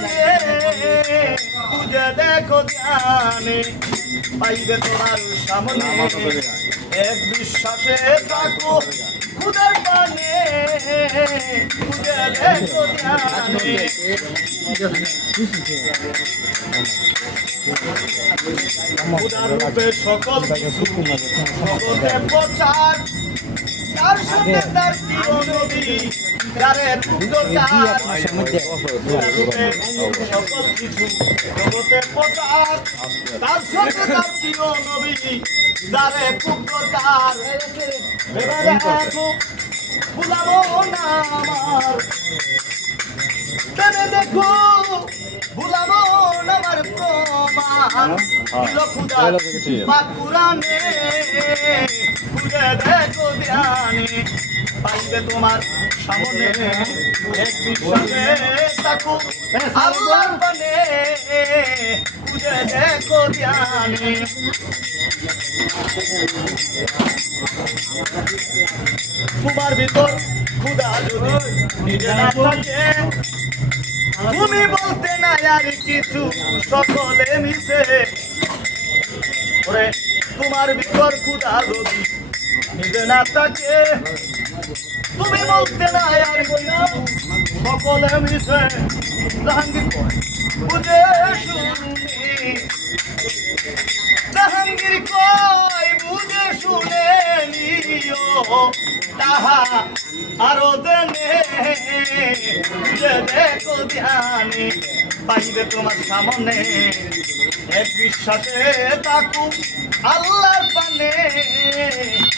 পানে খুঁজে দেখো ধ্যানে পাইবে তোমার সামনে এক বিশ্বাসে থাকো খুদের পানে খুঁজে দেখো ধ্যানে খুদার রূপে সকল কিছু জগতে প্রচার তার সঙ্গে তার প্রিয় নবী যারে খুব দরকার খুদার রূপে সকল কিছু জগতে প্রচার তার সঙ্গে তার প্রিয় নবী যারে খুব দরকার ভেবে দেখো ভুলাবো না আমার ভেবে দেখো ভুলাবো না আমার প্রমাণ দিল খুদা পাক কুরআনে খুঁজে দেখো ধ্যানে পাইবে তোমার সামনে এক বিশ্বাসে থাকো আল্লাহর পানে খুঁজে দেখো ধ্যানে তোমার ভিতর খুদা যদি নিজে না থাকে তুমি বলতে না আর কিছু সকলে মিশে ওরে তোমার ভিতর খুদা যদি নিজে না থাকে তুমি বলতে না আর কিছু সকলে মিশে জাহাঙ্গীর বুঝে শুনি জাহাঙ্গীর কয় বুঝে শুনে নিও তাহা আরো দেনে খুঁজে দেখো ধ্যানে পাইবে তোমার সামনে এক বিশ্বাসে থাকো আল্লাহর পানে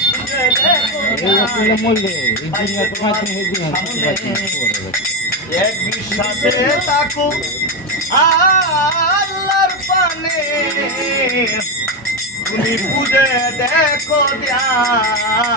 খুঁজে দেখো ধ্যানে পাইবে তোমার সামনে এক বিশ্বাসে থাকো আল্লাহর পানে তুমি খুঁজে দেখো ধ্যানে